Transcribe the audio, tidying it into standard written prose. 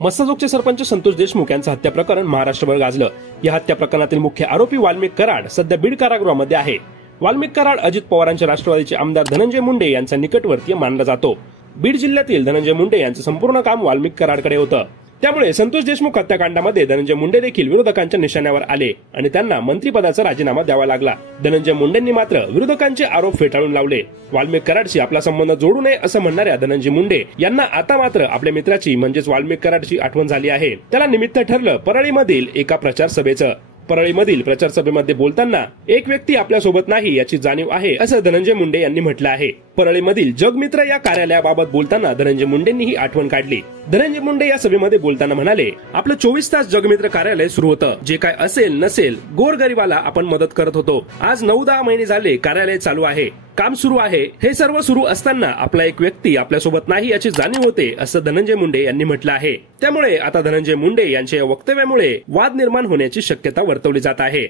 मस्साजोगचे सरपंच संतोष देशमुख यांचं हत्या प्रकरण महाराष्ट्रभर गाजलं। या हत्या प्रकरणातील मुख्य आरोपी वाल्मिक कराड सध्या बीड कारागृहामध्ये आहे। वाल्मिक कराड अजित पवारांच्या राष्ट्रवादीचे आमदार धनंजय मुंडे यांचा निकटवर्तीय मानला जातो। बीड जिल्ह्यातील धनंजय मुंडे यांचं संपूर्ण काम वाल्मिक कराडकडे होतं। त्यामुळे संतोष देशमुख हत्याकांडामध्ये धनंजय मुंडे देखील विरोधकांच्या निशाण्यावर आले आणि त्यांना मंत्रिपदाचा राजीनामा द्यावा लागला। धनंजय मुंडेंनी मात्र विरोधकांचे आरोप फेटाळून लावले। वाल्मिक कराडशी आपला संबंध जोडू नये असं म्हणणाऱ्या धनंजय मुंडे यांना आता मात्र आपल्या मित्राची म्हणजेच वाल्मिक कराडची आठवण झाली आहे। त्याला निमित्त ठरलं परळीमधील एका प्रचार सभेचं। परळीमधील प्रचार सभेमध्ये बोलताना एक व्यक्ती आपल्या सोबत नाही याची जाणीव आहे असं धनंजय मुंडे यांनी म्हटलं आहे। परळीमधील जगमित्र या कार्यालयाबाबत बोलताना धनंजय मुंडेंनी ही आठवण काढली। धनंजय मुंडे या सभेमध्ये बोलताना म्हणाले, आपलं 24 तास जगमित्र कार्यालय सुरू होतं। जे काय असेल नसेल गोरगरिबाला आपण मदत करत होतो। आज 9-10 महिने झाले कार्यालय चालू आहे, काम सुरू आहे। हे सर्व सुरू असताना आपला एक व्यक्ती आपल्या सोबत नाही याची जाणीव होते असं धनंजय मुंडे यांनी म्हटलं आहे। त्यामुळे आता धनंजय मुंडे यांच्या या वक्तव्यामुळे वाद निर्माण होण्याची शक्यता वर्तवली जात आहे।